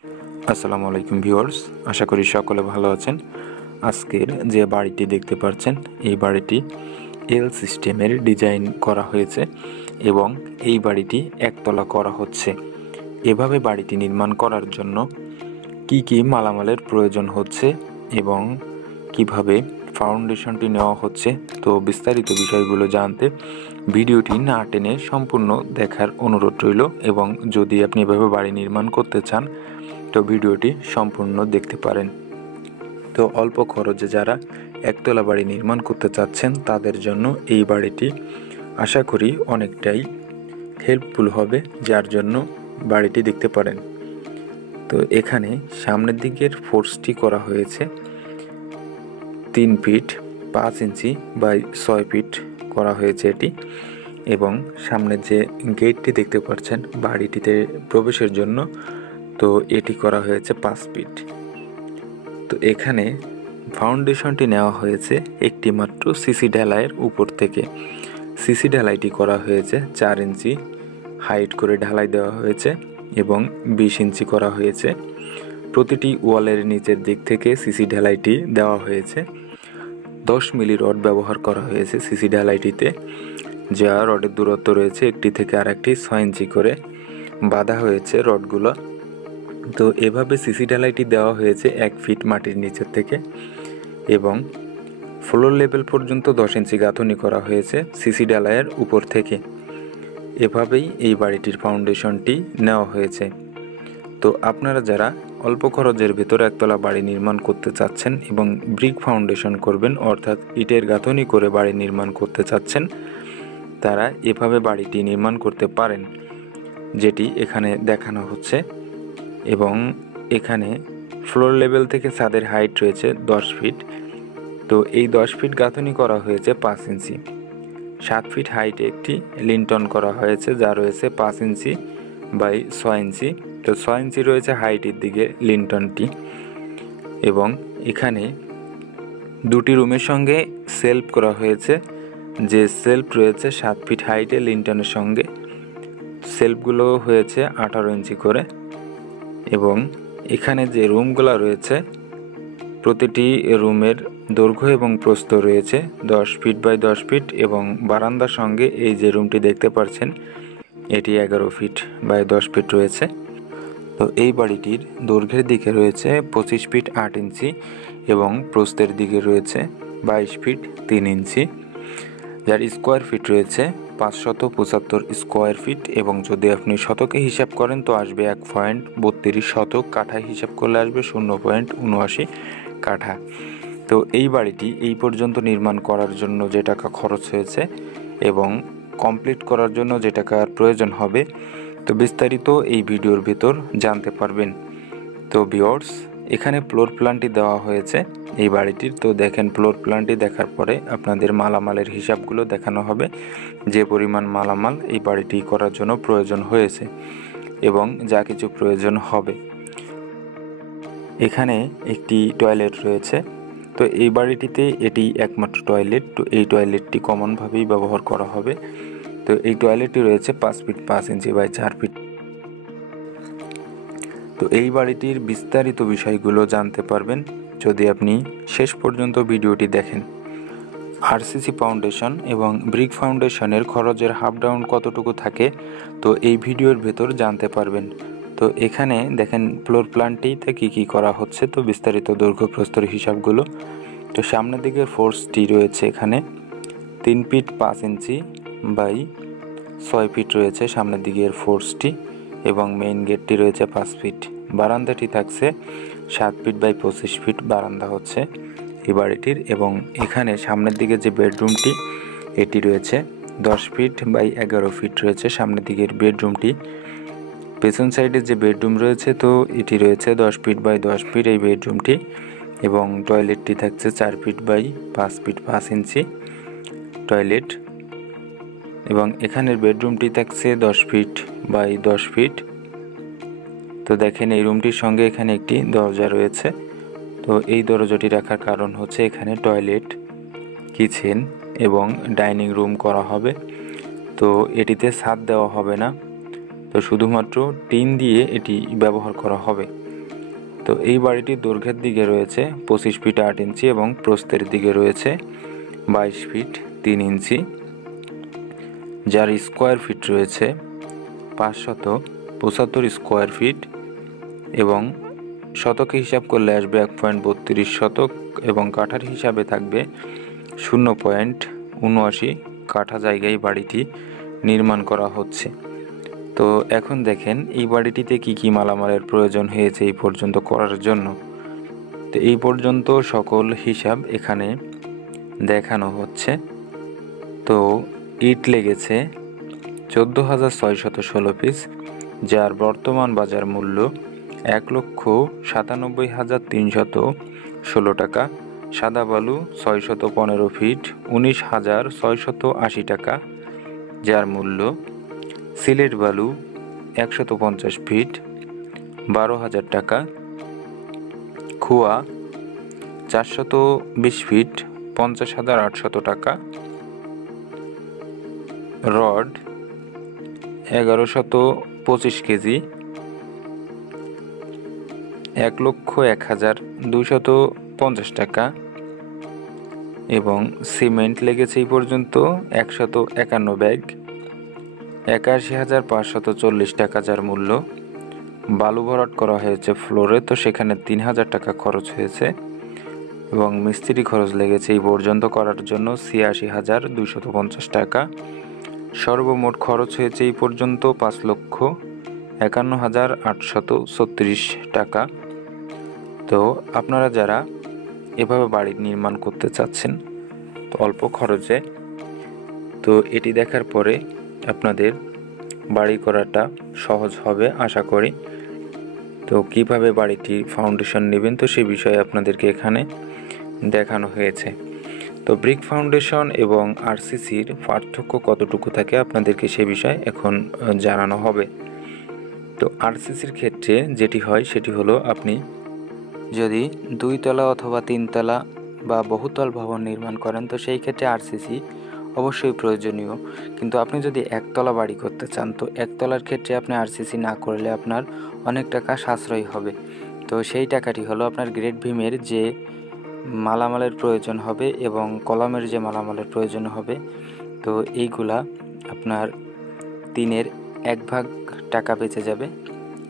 আসসালামু আলাইকুম ভিউয়ার্স, আশা করি সকলে ভালো আছেন। আজকের যে বাড়িটি দেখতে পাচ্ছেন, এই বাড়িটি এল সিস্টেমের ডিজাইন করা হয়েছে এবং এই বাড়িটি একতলা করা হচ্ছে। এভাবে বাড়িটি নির্মাণ করার জন্য কি কি মালামালের প্রয়োজন হচ্ছে এবং কিভাবে ফাউন্ডেশনটি নেওয়া হচ্ছে, তো বিস্তারিত বিষয়গুলো জানতে ভিডিওটি না টেনে সম্পূর্ণ দেখার অনুরোধ রইল। এবং যদি আপনি এভাবে বাড়ি নির্মাণ করতে চান তো ভিডিওটি সম্পূর্ণ দেখতে পারেন। তো অল্প খরচে যারা একতলা বাড়ি নির্মাণ করতে চাচ্ছেন তাদের জন্য এই বাড়িটি আশা করি অনেকটাই হেল্পফুল হবে, যার জন্য বাড়িটি দেখতে পারেন। তো এখানে সামনের দিকের ফোর্সটি করা হয়েছে 3 ফিট 5 ইঞ্চি বাই 6 ফিট করা হয়েছে এটি। এবং সামনের যে গেটটি দেখতে পাচ্ছেন বাড়িটিতে প্রবেশের জন্য, তো এটি করা হয়েছে 5 ফিট। তো এখানে ফাউন্ডেশনটি নেওয়া হয়েছে একটি মাত্র সিসি ঢালাইয়ের উপর থেকে। সিসি ঢালাইটি করা হয়েছে 4 ইঞ্চি হাইট করে ঢালাই দেওয়া হয়েছে এবং 20 ইঞ্চি করা হয়েছে। প্রতিটি ওয়ালের নিচের দিক থেকে সিসি ঢালাইটি দেওয়া হয়েছে। 10 মিলি রড ব্যবহার করা হয়েছে সিসি ঢালাইটিতে, যা রডের দূরত্ব রয়েছে একটি থেকে আরেকটি 6 ইঞ্চি করে বাঁধা হয়েছে রডগুলো। তো এভাবে সিসি ঢালাইটি দেওয়া হয়েছে 1 ফিট মাটির নিচের থেকে এবং ফ্লোর লেভেল পর্যন্ত 10 ইঞ্চি গাঁথনি করা হয়েছে সিসি ঢালাইয়ের উপর থেকে। এভাবেই এই বাড়িটির ফাউন্ডেশনটি নেওয়া হয়েছে। তো আপনারা যারা অল্প খরচের ভেতরে একতলা বাড়ি নির্মাণ করতে চাচ্ছেন এবং ব্রিক ফাউন্ডেশন করবেন, অর্থাৎ ইটের গাঁথনি করে বাড়ি নির্মাণ করতে চাচ্ছেন, তারা এভাবে বাড়িটি নির্মাণ করতে পারেন, যেটি এখানে দেখানো হচ্ছে। এবং এখানে ফ্লোর লেভেল থেকে ছাদের হাইট রয়েছে 10 ফিট। তো এই 10 ফিট গাঁথনি করা হয়েছে 5 ইঞ্চি। 7 ফিট হাইটে একটি লিন্টন করা হয়েছে, যা রয়েছে 5 ইঞ্চি বাই 6 ইঞ্চি। তো 6 ইঞ্চি রয়েছে হাইটের দিকে লিন্টনটি। এবং এখানে দুটি রুমের সঙ্গে সেলফ করা হয়েছে, যে সেলফ রয়েছে 7 ফিট হাইটে লিন্টনের সঙ্গে। সেলফগুলো হয়েছে 18 ইঞ্চি করে। এবং এখানে যে রুমগুলো রয়েছে প্রতিটি রুমের দৈর্ঘ্য এবং প্রস্থ রয়েছে 10 ফিট বাই 10 ফিট এবং বারান্দার সঙ্গে এই যে রুমটি দেখতে পাচ্ছেন এটি 11 ফিট বাই 10 ফিট রয়েছে। তো এই বাড়িটির দৈর্ঘ্যের দিকে রয়েছে 25 ফিট 8 ইঞ্চি এবং প্রস্থের দিকে রয়েছে 22 ফিট 3 ইঞ্চি, যার স্কোয়ার ফিট রয়েছে 575 স্কোয়ার ফিট। এবং যদি আপনি শতকে হিসাব করেন তো আসবে 1.32 শতক, কাঠায় হিসাব করলে আসবে 0.79 কাঠা। তো এই বাড়িটি এই পর্যন্ত নির্মাণ করার জন্য যে টাকা খরচ হয়েছে এবং কমপ্লিট করার জন্য যে টাকার প্রয়োজন হবে, তো বিস্তারিত এই ভিডিওর ভিতর জানতে পারবেন। তো ভিউয়ার্স, এখানে ফ্লোর প্ল্যানটি দেওয়া হয়েছে এই বাড়িটির। তো দেখেন, ফ্লোর প্ল্যানটি দেখার পরে আপনাদের মালামালের হিসাবগুলো দেখানো হবে, যে পরিমাণ মালামাল এই বাড়িটি করার জন্য প্রয়োজন হয়েছে এবং যা কিছু প্রয়োজন হবে। এখানে একটি টয়লেট রয়েছে। তো এই বাড়িটিতে এটি একমাত্র টয়লেট। তো এই টয়লেটটি কমনভাবেই ব্যবহার করা হবে। তো এই টয়লেটটি রয়েছে 5 ফিট 5 ইঞ্চি বাই 4 ফিট। তো এই বাড়িটির বিস্তারিত বিষয়গুলো জানতে পারবেন যদি আপনি শেষ পর্যন্ত ভিডিওটি দেখেন। আরসিসি ফাউন্ডেশন এবং ব্রিক ফাউন্ডেশনের খরচের হাফ ডাউন কতটুকু থাকে, তো এই ভিডিওর ভেতর জানতে পারবেন। তো এখানে দেখেন ফ্লোর প্ল্যানটিতে কী করা হচ্ছে, তো বিস্তারিত দৈর্ঘ্য প্রস্থের হিসাবগুলো। তো সামনের দিকের ফোর্সটি রয়েছে এখানে 3 ফিট 5 ইঞ্চি বাই 6 ফিট রয়েছে সামনের দিকের ফোর্সটি এবং মেইন গেটটি রয়েছে 5 ফিট। বারান্দাটি থাকছে 7 ফিট বাই 25 ফিট বারান্দা হচ্ছে এই বাড়িটির। এবং এখানে সামনের দিকে যে বেডরুমটি এটি রয়েছে 10 ফিট বাই 11 ফিট রয়েছে সামনের দিকের বেডরুমটি। পেছন সাইডে যে বেডরুম রয়েছে তো এটি রয়েছে 10 ফিট বাই 10 ফিট এই বেডরুমটি। এবং টয়লেটটি থাকছে 4 feet by 5 feet 5 inch toilet. এবং এখানের বেডরুমটি থাকছে 10 ফিট বাই 10 ফিট। তো দেখেন এই রুমটির সঙ্গে এখানে একটি দরজা রয়েছে। তো এই দরজাটি রাখার কারণ হচ্ছে এখানে টয়লেট, কিচেন এবং ডাইনিং রুম করা হবে। তো এটিতে ছাদ দেওয়া হবে না, তো শুধুমাত্র টিন দিয়ে এটি ব্যবহার করা হবে। তো এই বাড়িটির দৈর্ঘ্যের দিকে রয়েছে 25 ফিট 8 ইঞ্চি এবং প্রস্থের দিকে রয়েছে 22 ফিট 3 ইঞ্চি, যার স্কোয়ার ফিট রয়েছে 575 স্কোয়ার ফিট এবং শতকে হিসাব করলে আসবে 1.32 শতক এবং কাঠার হিসাবে থাকবে 0.79 কাঠা জায়গায় বাড়িটি নির্মাণ করা হচ্ছে। তো এখন দেখেন এই বাড়িটিতে কি কি মালামালের প্রয়োজন হয়েছে এই পর্যন্ত করার জন্য। তো এই পর্যন্ত সকল হিসাব এখানে দেখানো হচ্ছে। তো ইট লেগেছে 14,616 পিস, যার বর্তমান বাজার মূল্য 1,97,316 টাকা। সাদা বালু 615 ফিট 19,680 টাকা, যার মূল্য। সিলেট বালু 150 ফিট 12,000 টাকা। খোয়া 420 ফিট 50,800 টাকা। রড 1125 কেজি 1,01,250 টাকা এবং সিমেন্ট লেগেছে এই পর্যন্ত 151 ব্যাগ 81,540 টাকা, যার মূল্য। বালু ভরাট করা হয়েছে ফ্লোরে, তো সেখানে 3,000 টাকা খরচ হয়েছে এবং মিস্ত্রি খরচ লেগেছে এই পর্যন্ত করার জন্য 86,250 টাকা। সর্বমোট খরচ হয়েছে এই পর্যন্ত 5,51,836 টাকা। তো আপনারা যারা এভাবে বাড়ি নির্মাণ করতে চাচ্ছেন তো অল্প খরচে, তো এটি দেখার পরে আপনাদের বাড়ি করাটা সহজ হবে আশা করি। তো কিভাবে বাড়িটির ফাউন্ডেশন নেবেন তো সে বিষয়ে আপনাদেরকে এখানে দেখানো হয়েছে। তো ব্রিক ফাউন্ডেশন এবং আরসিসির পার্থক্য কতটুকু থাকে আপনাদেরকে সে বিষয়ে এখন জানানো হবে। তো আরসিসির ক্ষেত্রে যেটি হয় সেটি হলো, আপনি যদি 2 তলা অথবা 3 তলা বা বহুতল ভবন নির্মাণ করেন তো সেই ক্ষেত্রে আরসিসি অবশ্যই প্রয়োজনীয়। কিন্তু আপনি যদি একতলা বাড়ি করতে চান তো একতলার ক্ষেত্রে আপনি আরসিসি না করলে আপনার অনেক টাকা সাশ্রয় হবে। তো সেই টাকাটি হলো আপনার গ্রেড বিমের যে মালামালের প্রয়োজন হবে এবং কলামের যে মালামালের প্রয়োজন হবে, তো এইগুলা আপনার 3-এর 1 ভাগ টাকা বেঁচে যাবে।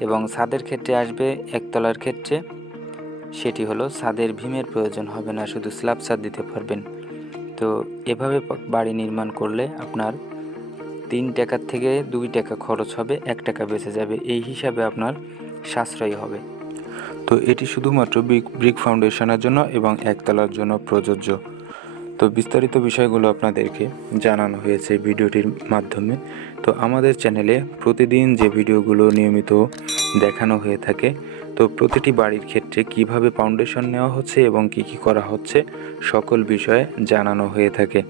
এবং ছাদের ক্ষেত্রে আসবে একতলার ক্ষেত্রে সেটি হলো ছাদের ভীমের প্রয়োজন হবে না, শুধু স্ল্যাব ছাদ দিতে পারবেন। তো এভাবে বাড়ি নির্মাণ করলে আপনার 3 টাকার থেকে 2 টাকা খরচ হবে, 1 টাকা বেঁচে যাবে, এই হিসাবে আপনার সাশ্রয়ী হবে। তো এটি শুধুমাত্র ব্রিক ফাউন্ডেশনের জন্য এবং একতলার জন্য প্রযোজ্য। তো বিস্তারিত বিষয়গুলো আপনাদেরকে জানানো হয়েছে ভিডিওটির মাধ্যমে। তো আমাদের চ্যানেলে প্রতিদিন যে ভিডিওগুলো নিয়মিত দেখানো হয়ে থাকে, তো প্রতিটি বাড়ির ক্ষেত্রে কিভাবে ফাউন্ডেশন নেওয়া হচ্ছে এবং কি কি করা হচ্ছে সকল বিষয়ে জানানো হয়ে থাকে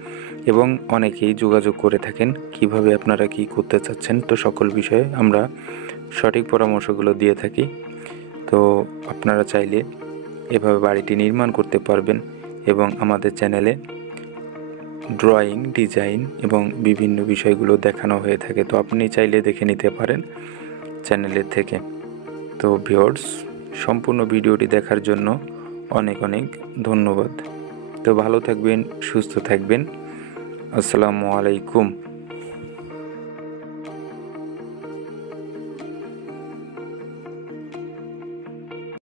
এবং অনেকেই যোগাযোগ করে থাকেন কিভাবে আপনারা কি করতে চাচ্ছেন, তো সকল বিষয়ে আমরা সঠিক পরামর্শগুলো দিয়ে থাকি। তো আপনারা চাইলে এভাবে বাড়িটি নির্মাণ করতে পারবেন এবং আমাদের চ্যানেলে ড্রয়িং, ডিজাইন এবং বিভিন্ন বিষয়গুলো দেখানো হয়ে থাকে, তো আপনি চাইলে দেখে নিতে পারেন চ্যানেলের থেকে। তো ভিউয়ার্স, সম্পূর্ণ ভিডিওটি দেখার জন্য অনেক অনেক ধন্যবাদ। তো ভালো থাকবেন, সুস্থ থাকবেন। আসসালামু আলাইকুম।